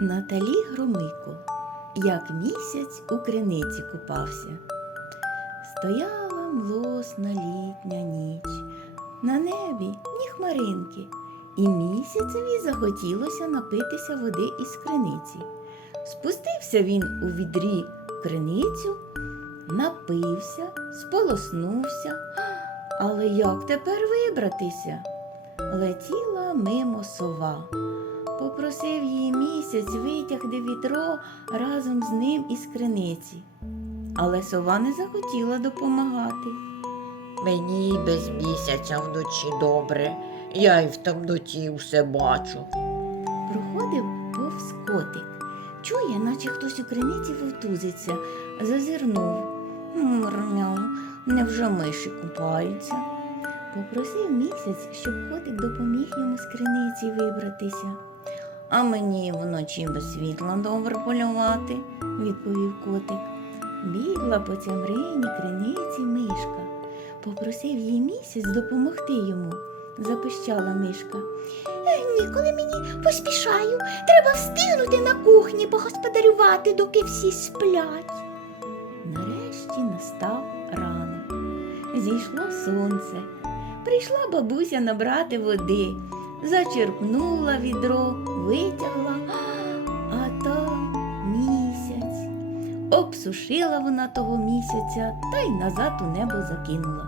Наталі Громико, як місяць у криниці купався. Стояла млосна літня ніч, на небі ні хмаринки, і місяцеві захотілося напитися води із криниці. Спустився він у відрі криницю, напився, сполоснувся. Але як тепер вибратися? Летіла мимо сова. Попросив її місяць витягти відро разом з ним із криниці. Але сова не захотіла допомагати. Мені й без місяця вночі добре, я й в темноті все бачу. Проходив повз котик. Чує, наче хтось у криниці вовтузиться, зазирнув. Мурмяу, невже миші купаються? Попросив місяць, щоб котик допоміг йому з криниці вибратися. А мені вночі без світла добре полювати, відповів котик. Бігла по цямрині криниці мишка. Попросив її місяць допомогти йому, запищала мишка. Ніколи мені поспішаю. Треба встигнути на кухні погосподарювати, доки всі сплять. Нарешті настав ранок. Зійшло сонце. Прийшла бабуся набрати води, зачерпнула відро, витягла, а там місяць. Обсушила вона того місяця та й назад у небо закинула.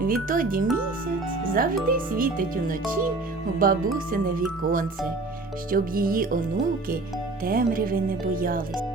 Відтоді місяць завжди світить уночі в бабусине віконце, щоб її онуки темряви не боялись.